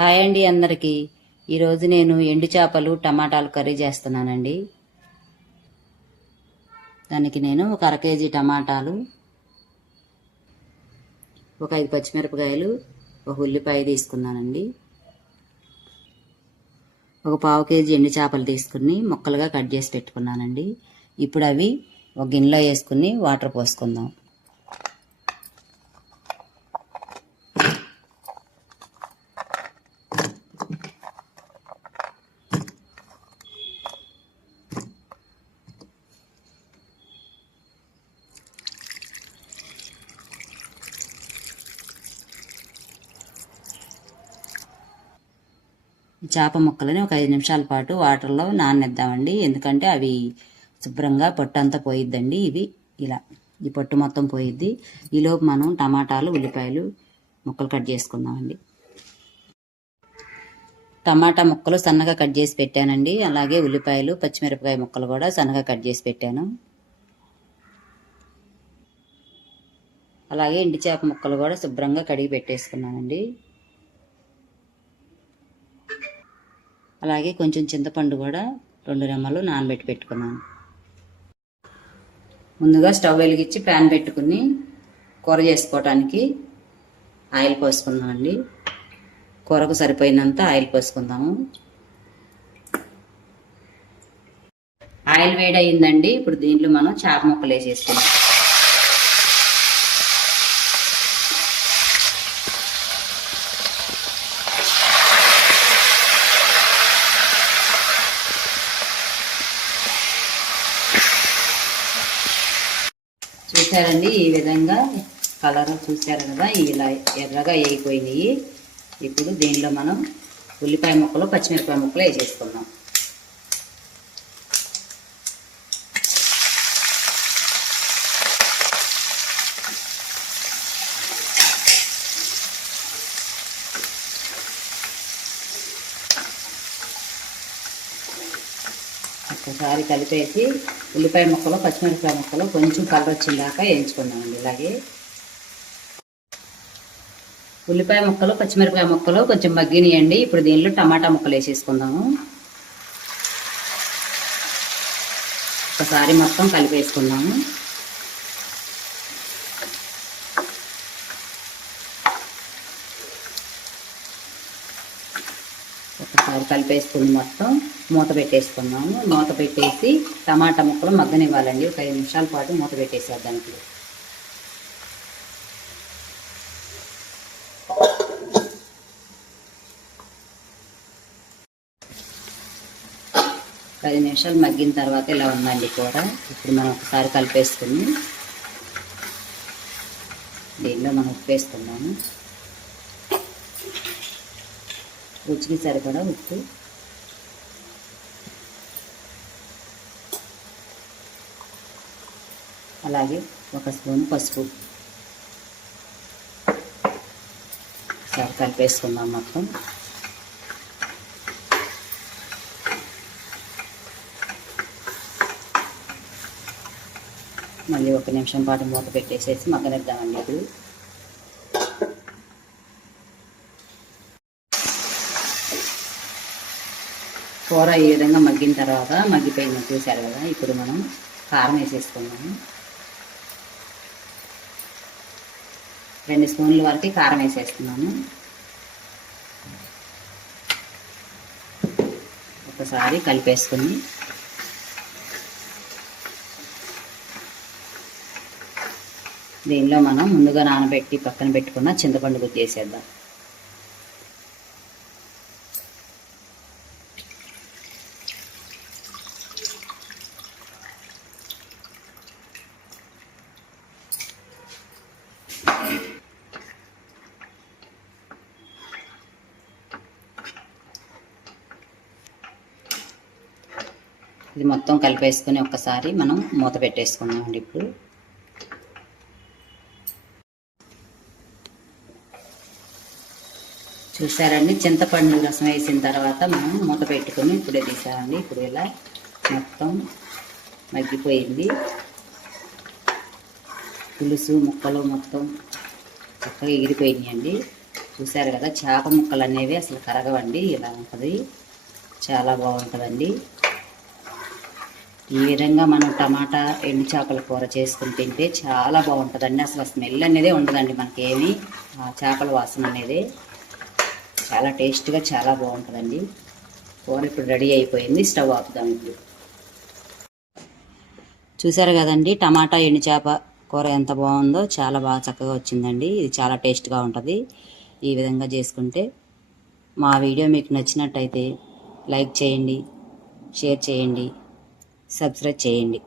Hi అండి అందరికీ. ఈరోజు నేను ఎండు చేపలు టమాటాలు కర్రీ చేస్తున్నానండి. దానికి నేను ఒక అర కేజీ టమాటాలు ఒక ఐదు పచ్చిమిరపకాయలు ఒక ఉల్లిపాయ తీసుకున్నానండి. ఒక పావు కేజీ ఎండు చేపలు తీసుకుని ముక్కలుగా కట్ చేసి పెట్టుకున్నానండి. ఇప్పుడు అవి ఒక గిన్నెలో వేసుకుని వాటర్ పోసుకుందాం. చేప ముక్కలని ఒక ఐదు నిమిషాల పాటు వాటర్లో నాననిద్దామండి ఎందుకంటే అవి శుభ్రంగా పొట్టు అంతా పోయిద్దండి ఇవి. ఇలా ఈ పొట్టు మొత్తం పోయిద్ది. ఈలోపు మనం టమాటాలు ఉల్లిపాయలు ముక్కలు కట్ చేసుకుందామండి. టమాటా ముక్కలు సన్నగా కట్ చేసి పెట్టానండి. అలాగే ఉల్లిపాయలు పచ్చిమిరపకాయ ముక్కలు కూడా సన్నగా కట్ చేసి పెట్టాను. అలాగే ఎండి చేప ముక్కలు కూడా శుభ్రంగా కడిగి పెట్టేసుకున్నానండి. అలాగే కొంచెం చింతపండు కూడా రెండు రెమ్మలు నానబెట్టి పెట్టుకున్నాను. ముందుగా స్టవ్ వెలిగించి ప్యాన్ పెట్టుకుని కూర చేసుకోవటానికి ఆయిల్ పోసుకుందామండి. కూరకు సరిపోయినంత ఆయిల్ పోసుకుందాము. ఆయిల్ వేడి అయిందండి ఇప్పుడు దీంట్లో మనం చేప ముక్కలు వేసేసుకుందాం. చూసారండి ఈ విధంగా కలర్ చూసారు కదా ఇలా ఎర్రగా వేయిపోయినాయి ఇప్పుడు దీనిలో మనం ఉల్లిపాయ ముక్కలు పచ్చిమిరపాయ ముక్కలు వేసేసుకుందాం. ఒక్కసారి కలిపేసి ఉల్లిపాయ ముక్కలు పచ్చిమిరపకాయ ముక్కలు కొంచెం కలర్ వచ్చిందాక వేయించుకుందామండి. ఇలాగే ఉల్లిపాయ ముక్కలు పచ్చిమిరపకాయ ముక్కలు కొంచెం మగ్గినాయండి. ఇప్పుడు దీనిలో టమాటా ముక్కలు వేసేసుకుందాము. ఒకసారి మొత్తం కలిపేసుకుందాము. ఒకసారి కలిపేసుకుని మొత్తం మూత పెట్టేసుకున్నాము. మూత పెట్టేసి టమాటా ముక్కలు మగ్గనివ్వాలండి. ఒక ఐదు నిమిషాల పాటు మూత పెట్టేసేద్దానికి పది నిమిషాలు మగ్గిన తర్వాత ఇలా ఉందండి కూర. ఇప్పుడు మనం ఒకసారి కలిపేసుకుని దీనిలో మనం ఉప్పు రుచికి సరిపడా ఉప్పు. అలాగే ఒక స్పూన్ పసుపు. ఒకసారి కలిపేసుకుందాం మొత్తం. మళ్ళీ ఒక నిమిషం పాటు మూత పెట్టేసేసి మగ్గనిద్దామండి ఇప్పుడు. కూర ఈ విధంగా మగ్గిన తర్వాత మగ్గిపోయింది చూసారు కదా ఇప్పుడు మనం కారం వేసేసుకున్నాము రెండు స్పూన్ల వరకు కారం వేసేస్తున్నాము. ఒకసారి కలిపేసుకుని దీనిలో మనం ముందుగా నానబెట్టి పక్కన పెట్టుకున్న చింతపండు గుర్తు చేసేద్దాం ఇది మొత్తం కలిపేసుకుని ఒక్కసారి మనం మూత పెట్టేసుకున్నామండి ఇప్పుడు. చూసారండి? చింతపండు రసం వేసిన తర్వాత మనం మూత పెట్టుకుని ఇప్పుడే తీసామండి. ఇప్పుడు ఇలా మొత్తం మగ్గిపోయింది. పులుసు ముక్కలు మొత్తం చక్కగా ఎగిరిపోయినాయండి చూశారు కదా? చేప ముక్కలు అనేవి అసలు కరగవండి. ఇలా ఉంటుంది. చాలా బాగుంటుందండి. ఈ విధంగా మనం టమాటా ఎండు చేపల కూర చేసుకుని తింటే చాలా బాగుంటుందండి. అసలు స్మెల్ అనేది ఉండదండి మనకేమి. ఆ చేపల వాసన అనేది చాలా టేస్ట్గా చాలా బాగుంటుందండి. కూర ఇప్పుడు రెడీ అయిపోయింది. స్టవ్ ఆపుదాం ఇప్పుడు. చూసారు కదండి టమాటా ఎండు చేప కూర ఎంత బాగుందో చాలా బాగా చక్కగా వచ్చిందండి. ఇది చాలా టేస్ట్గా ఉంటుంది. ఈ విధంగా చేసుకుంటే మా వీడియో మీకు నచ్చినట్టయితే లైక్ చేయండి షేర్ చేయండి. సబ్స్క్రైబ్ చేయండి.